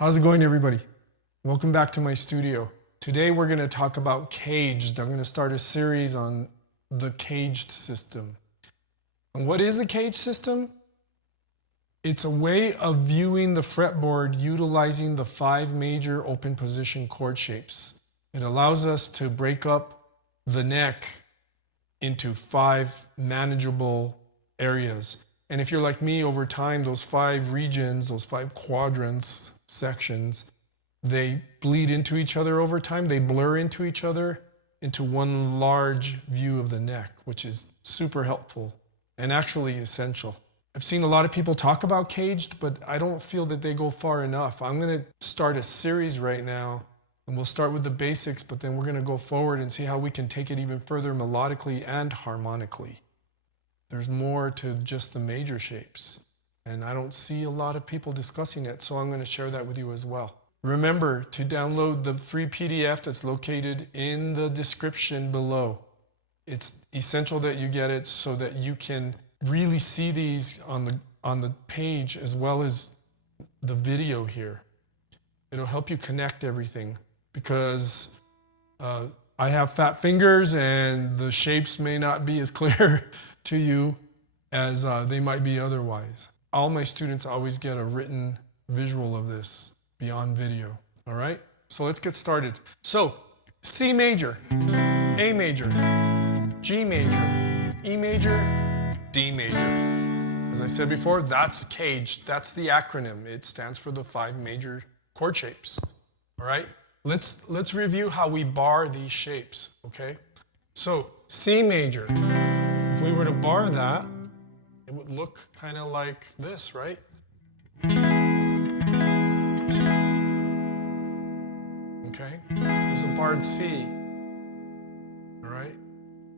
How's it going, everybody? Welcome back to my studio. Today we're going to talk about caged. I'm going to start a series on the caged system. And what is a caged system? It's a way of viewing the fretboard utilizing the 5 major open position chord shapes. It allows us to break up the neck into 5 manageable areas. And if you're like me, over time, those 5 regions, those 5 quadrants, sections, they bleed into each other over time. They blur into each other into one large view of the neck, which is super helpful and actually essential. I've seen a lot of people talk about caged, but I don't feel that they go far enough. I'm going to start a series right now, and we'll start with the basics, but then we're going to go forward and see how we can take it even further melodically and harmonically. There's more to just the major shapes, and I don't see a lot of people discussing it, so I'm going to share that with you as well. Remember to download the free PDF that's located in the description below. It's essential that you get it so that you can really see these on the page as well as the video here. It'll help you connect everything because I have fat fingers and the shapes may not be as clear to you as they might be otherwise. All my students always get a written visual of this beyond video. All right, so let's get started. So C major, A major, G major, E major, D major. As I said before, that's caged. That's the acronym. It stands for the 5 major chord shapes. All right, let's review how we bar these shapes. Okay, so C major. If we were to bar that, it would look kind of like this, right? Okay, there's a barred C. All right.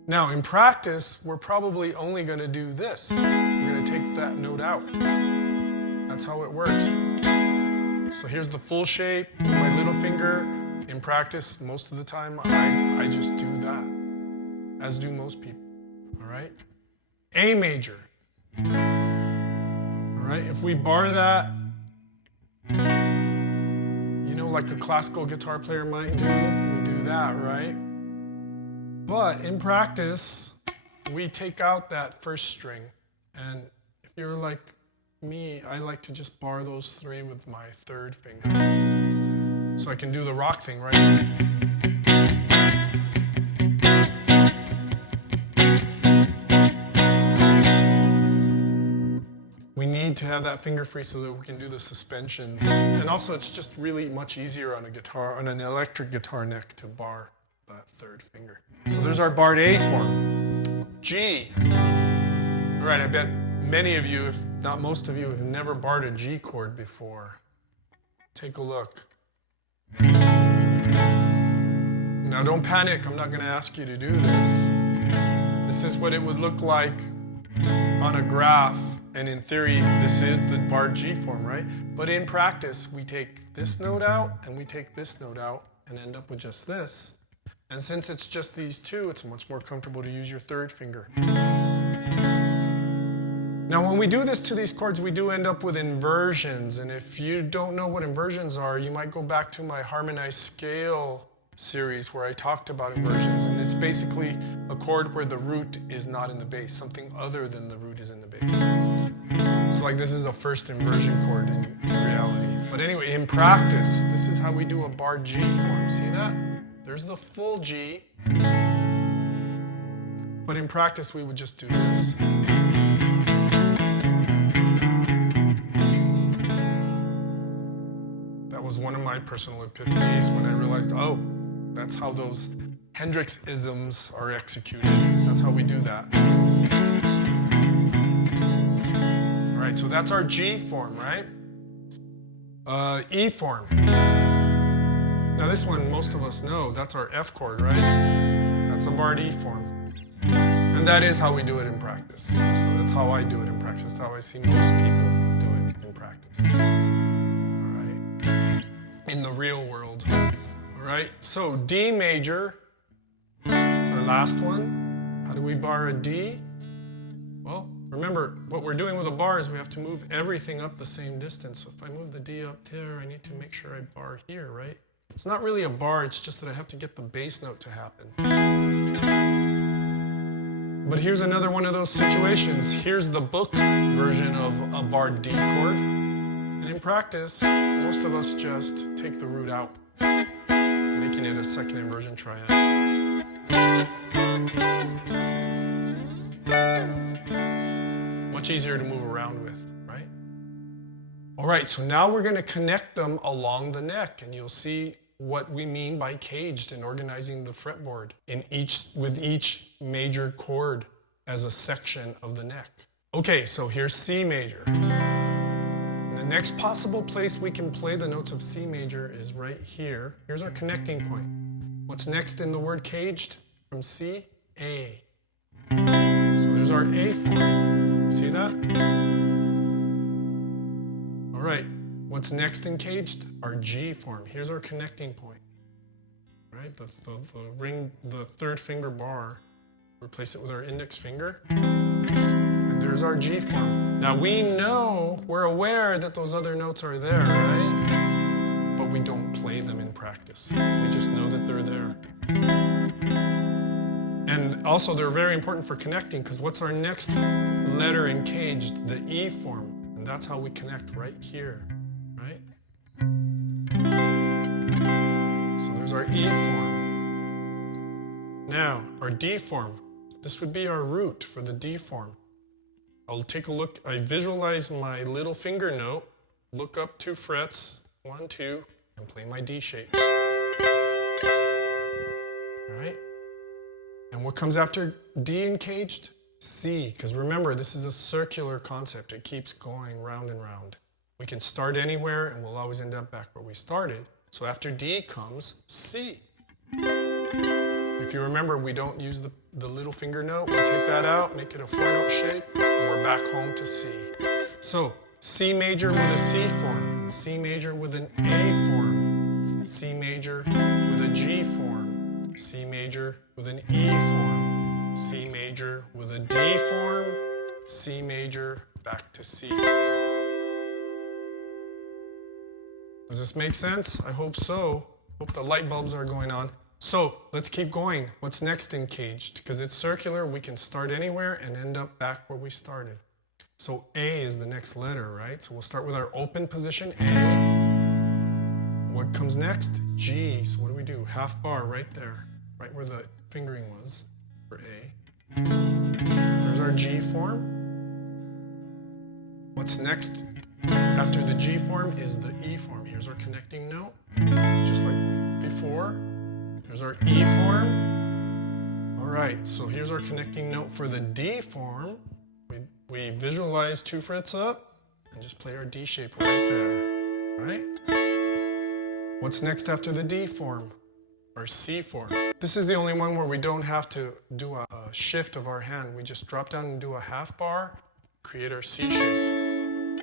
Now, in practice, we're probably only going to do this. We're going to take that note out. That's how it works. So here's the full shape, my little finger. In practice, most of the time, I just do that, as do most people. All right? A major. All right? If we bar that, you know, like a classical guitar player might do, we do that, right? But in practice, we take out that first string. And if you're like me, I like to just bar those 3 with my 3rd finger. So I can do the rock thing, right? We need to have that finger free so that we can do the suspensions. And also it's just really much easier on a guitar, on an electric guitar neck to bar that 3rd finger. So there's our barred A form. G. All right, I bet many of you, if not most of you, have never barred a G chord before. Take a look. Now don't panic, I'm not going to ask you to do this. This is what it would look like on a graph, and in theory, this is the barred G form, right? But in practice, we take this note out and we take this note out and end up with just this. And since it's just these 2, it's much more comfortable to use your 3rd finger. Now, when we do this to these chords, we do end up with inversions. And if you don't know what inversions are, you might go back to my harmonized scale series where I talked about inversions. And it's basically a chord where the root is not in the bass. Something other than the root is in the bass. So like this is a first inversion chord in reality. But anyway, in practice, this is how we do a barred G form. See that? There's the full G. But in practice, we would just do this. That was one of my personal epiphanies when I realized, oh, that's how those Hendrix-isms are executed. That's how we do that. All right, so that's our G form, right? E form. Now this one, most of us know, that's our F chord, right? That's a barred E form. And that is how we do it in practice. So that's how I do it in practice. That's how I see most people do it in practice. All right? In the real world. All right? So D major is our last one. How do we bar a D? Well, Remember, what we're doing with a bar is we have to move everything up the same distance. So if I move the D up there, I need to make sure I bar here, right? It's not really a bar, it's just that I have to get the bass note to happen. But here's another one of those situations. Here's the book version of a barred D chord. And in practice, most of us just take the root out, making it a second inversion triad. Much easier to move around with, right? All right, so now we're going to connect them along the neck, and you'll see what we mean by caged and organizing the fretboard with each major chord as a section of the neck. Okay, so here's C major. The next possible place we can play the notes of C major is right here. Here's our connecting point. What's next in the word caged from C? A. So there's our A form. See that? All right. What's next in caged? Our G form. Here's our connecting point. Right? The third finger bar. Replace it with our index finger. And there's our G form. Now we're aware that those other notes are there, right? But we don't play them in practice. We just know that they're there. And also they're very important for connecting, because what's our next letter in caged? The E form. And that's how we connect right here. So there's our E form. Now, our D form. This would be our root for the D form. I'll take a look. I visualize my little finger note, look up 2 frets, 1, 2, and play my D shape. All right? And what comes after D in caged? C, because remember, this is a circular concept. It keeps going round and round. We can start anywhere, and we'll always end up back where we started. So after D comes C. If you remember, we don't use the little finger note. We'll take that out, make it a 4-note shape, and we're back home to C. So C major with a C form, C major with an A form, C major with a G form, C major with an E form, C major with a D form, C major, back to C. Does this make sense? I hope so. Hope the light bulbs are going on. So let's keep going. What's next in caged? Because it's circular, we can start anywhere and end up back where we started. So A is the next letter, right? So we'll start with our open position, A. What comes next? G. So what do we do? Half bar right there, right where the fingering was for A. There's our G form. What's next after the G form is the E form. Here's our connecting note, just like before. There's our E form. All right, so here's our connecting note for the D form. We visualize 2 frets up and just play our D shape right there, right? What's next after the D form? Our C form. This is the only one where we don't have to do a shift of our hand. We just drop down and do a half bar, create our C shape.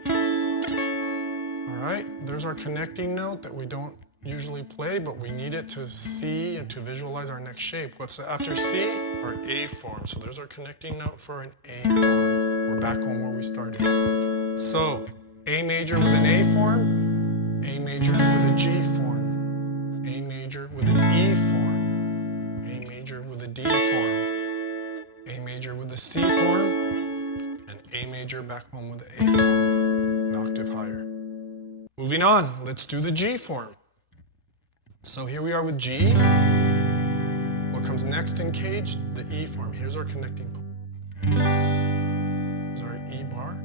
All right, there's our connecting note that we don't usually play, but we need it to see and to visualize our next shape. What's after C? Our A form. So there's our connecting note for an A form. We're back home where we started. So A major with an A form, A major with a G form, A major with an E form, A major with a D form, A major with a C form, and A major back home with the A form, an octave higher. Moving on, let's do the G form. So here we are with G. What comes next in caged? The E form. Here's our connecting point. Here's our E bar.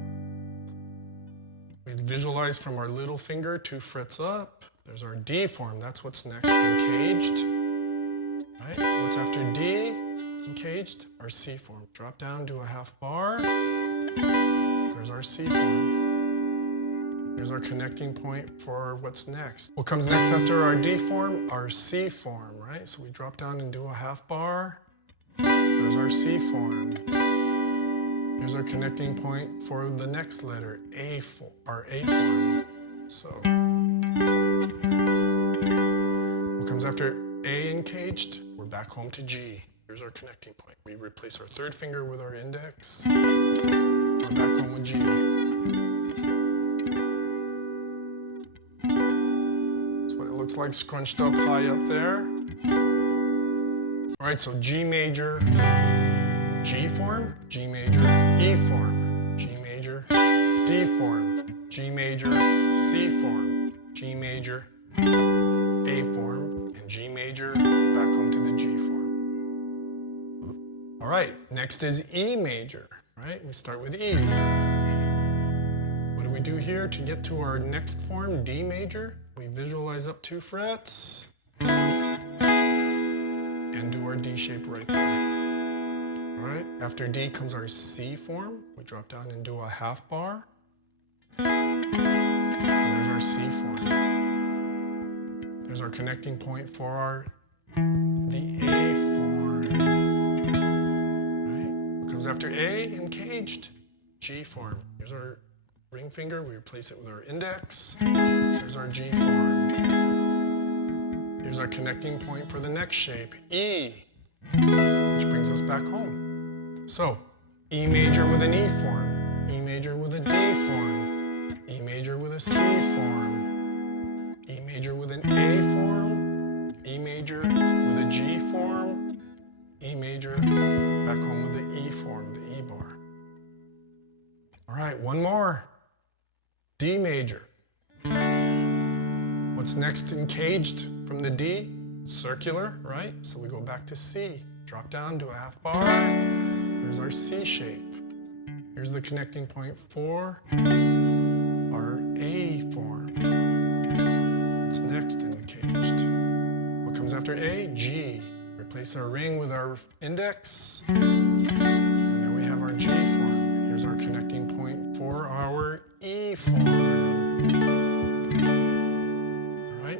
We visualize from our little finger 2 frets up. There's our D form. That's what's next in caged. Right? What's after D in caged? Our C form. Drop down, do a half bar. There's our C form. Here's our connecting point for what's next. What comes next after our D form? Our C form, right? So we drop down and do a half bar. There's our C form. Here's our connecting point for the next letter, A form, our A form. So what comes after A in caged? We're back home to G. Here's our connecting point. We replace our 3rd finger with our index. We're back home with G. That's what it looks like scrunched up high up there. All right, so G major, G form, G major, E form, G major, D form, G major, C form, G major, A form, and G major, back home to the G form. All right, next is E major, right? We start with E. What do we do here to get to our next form, D major? We visualize up 2 frets and do our D shape right there. All right, after D comes our C form. We drop down and do a half bar. And there's our C form. There's our connecting point for the A form. Right? What comes after A in caged? G form. Here's our ring finger. We replace it with our index. There's our G form. Here's our connecting point for the next shape, E, which brings us back home. So, E major with an E form, E major with a D form, E major with a C form, E major with an A form, E major with a G form, E major, back home with the E form, the E bar. All right, one more. D major. What's next in caged from the D? Circular, right? So we go back to C. Drop down, do a half bar. There's our C shape. Here's the connecting point for our A form. What's next in the caged? What comes after A? G. Replace our ring with our index. And there we have our G form. Here's our connecting point for our E form.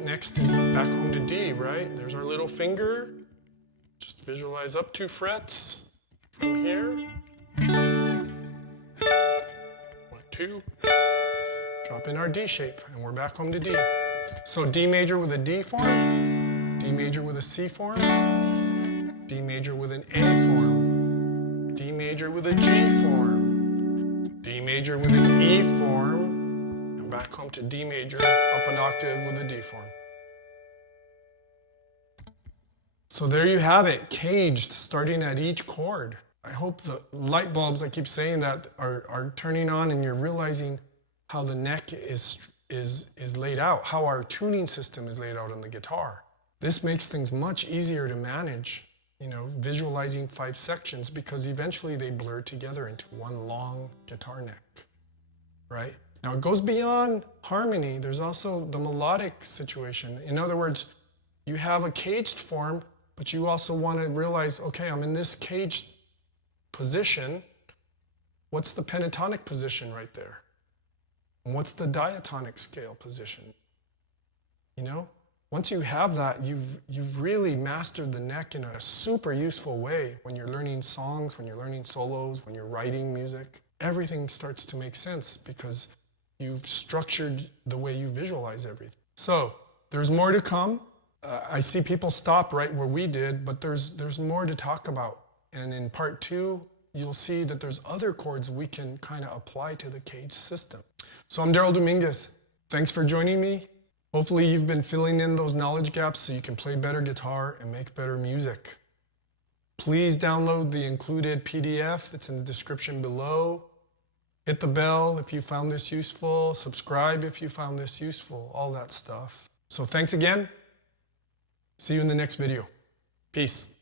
Next is back home to D, right? There's our little finger. Just visualize up 2 frets from here. 1, 2. Drop in our D shape, and we're back home to D. So D major with a D form, D major with a C form, D major with an A form, D major with a G form, D major with an E form, and back home to D major, up an octave with a D form. So there you have it, caged, starting at each chord. I hope the light bulbs, I keep saying that, are turning on and you're realizing how the neck is laid out, how our tuning system is laid out on the guitar. This makes things much easier to manage, you know, visualizing 5 sections, because eventually they blur together into one long guitar neck, right? Now it goes beyond harmony. There's also the melodic situation. In other words, you have a caged form, but you also want to realize, okay, I'm in this caged position. What's the pentatonic position right there? And what's the diatonic scale position? You know, once you have that, you've really mastered the neck in a super useful way when you're learning songs, when you're learning solos, when you're writing music. Everything starts to make sense because you've structured the way you visualize everything. So there's more to come. I see people stop right where we did, but there's more to talk about. And in part 2, you'll see that there's other chords we can kind of apply to the caged system. So I'm Daryl Dominguez. Thanks for joining me. Hopefully you've been filling in those knowledge gaps so you can play better guitar and make better music. Please download the included PDF that's in the description below. Hit the bell if you found this useful. Subscribe if you found this useful. All that stuff. So thanks again. See you in the next video. Peace.